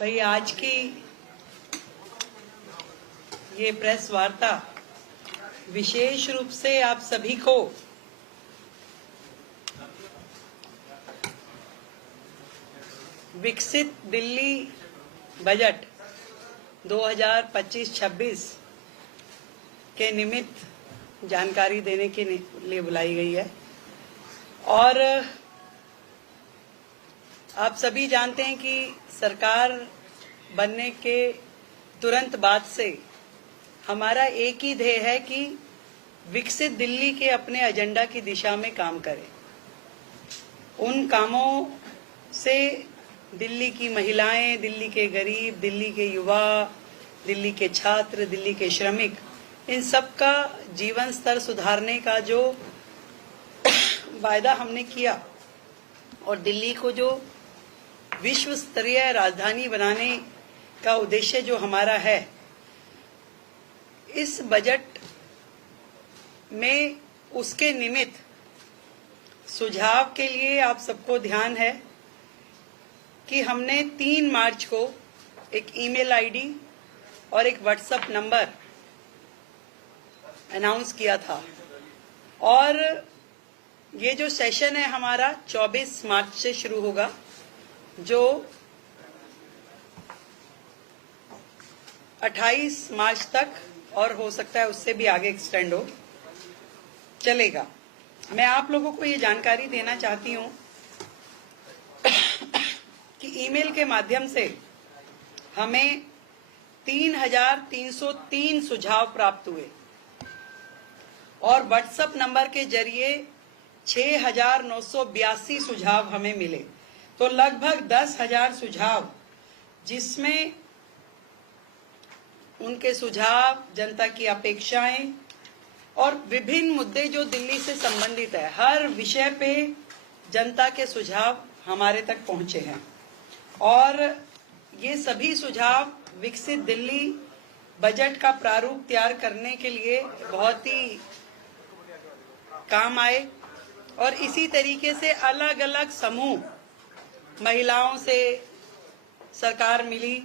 भाई आज की ये प्रेस वार्ता विशेष रूप से आप सभी को विकसित दिल्ली बजट 2025-26 के निमित्त जानकारी देने के लिए बुलाई गई है। और आप सभी जानते हैं कि सरकार बनने के तुरंत बाद से हमारा एक ही ध्येय है कि विकसित दिल्ली के अपने एजेंडा की दिशा में काम करें। उन कामों से दिल्ली की महिलाएं, दिल्ली के गरीब, दिल्ली के युवा, दिल्ली के छात्र, दिल्ली के श्रमिक, इन सब का जीवन स्तर सुधारने का जो वायदा हमने किया और दिल्ली को जो विश्व स्तरीय राजधानी बनाने का उद्देश्य जो हमारा है, इस बजट में उसके निमित्त सुझाव के लिए आप सबको ध्यान है कि हमने 3 मार्च को एक ईमेल आईडी और एक व्हाट्सएप नंबर अनाउंस किया था। और ये जो सेशन है हमारा 24 मार्च से शुरू होगा, जो 28 मार्च तक और हो सकता है उससे भी आगे एक्सटेंड हो चलेगा। मैं आप लोगों को ये जानकारी देना चाहती हूं कि ईमेल के माध्यम से हमें 3,303 सुझाव प्राप्त हुए और व्हाट्सएप नंबर के जरिए 6,982 सुझाव हमें मिले। तो लगभग 10,000 सुझाव, जिसमें उनके सुझाव, जनता की अपेक्षाएं और विभिन्न मुद्दे जो दिल्ली से संबंधित है, हर विषय पे जनता के सुझाव हमारे तक पहुंचे हैं। और ये सभी सुझाव विकसित दिल्ली बजट का प्रारूप तैयार करने के लिए बहुत ही काम आए। और इसी तरीके से अलग अलग समूह, महिलाओं से सरकार मिली,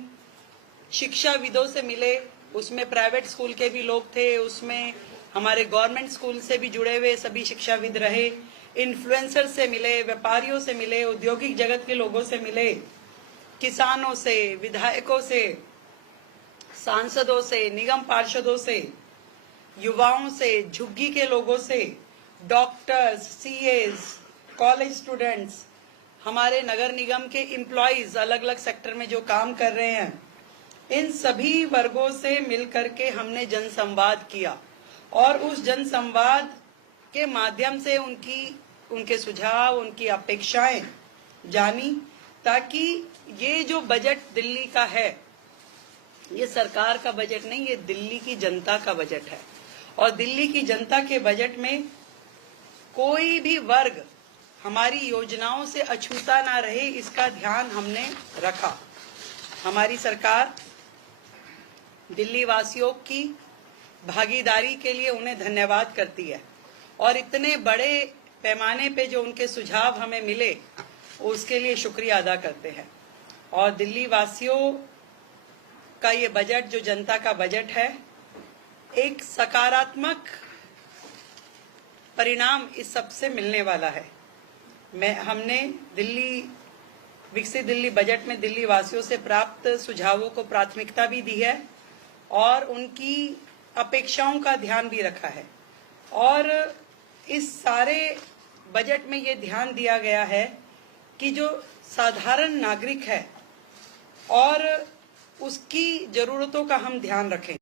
शिक्षाविदों से मिले, उसमें प्राइवेट स्कूल के भी लोग थे, उसमें हमारे गवर्नमेंट स्कूल से भी जुड़े हुए सभी शिक्षाविद रहे, इन्फ्लुएंसर से मिले, व्यापारियों से मिले, औद्योगिक जगत के लोगों से मिले, किसानों से, विधायकों से, सांसदों से, निगम पार्षदों से, युवाओं से, झुग्गी के लोगों से, डॉक्टर्स, सीएस, कॉलेज स्टूडेंट्स, हमारे नगर निगम के एम्प्लॉइज अलग अलग सेक्टर में जो काम कर रहे हैं, इन सभी वर्गों से मिलकर के हमने जनसंवाद किया। और उस जनसंवाद के माध्यम से उनके सुझाव, उनकी अपेक्षाएं जानी, ताकि ये जो बजट दिल्ली का है, ये सरकार का बजट नहीं, ये दिल्ली की जनता का बजट है। और दिल्ली की जनता के बजट में कोई भी वर्ग हमारी योजनाओं से अछूता ना रहे, इसका ध्यान हमने रखा। हमारी सरकार दिल्ली वासियों की भागीदारी के लिए उन्हें धन्यवाद करती है और इतने बड़े पैमाने पे जो उनके सुझाव हमें मिले उसके लिए शुक्रिया अदा करते हैं। और दिल्ली वासियों का ये बजट, जो जनता का बजट है, एक सकारात्मक परिणाम इस सबसे मिलने वाला है। हमने विकसित दिल्ली बजट में दिल्ली वासियों से प्राप्त सुझावों को प्राथमिकता भी दी है और उनकी अपेक्षाओं का ध्यान भी रखा है। और इस सारे बजट में ये ध्यान दिया गया है कि जो साधारण नागरिक है और उसकी जरूरतों का हम ध्यान रखें।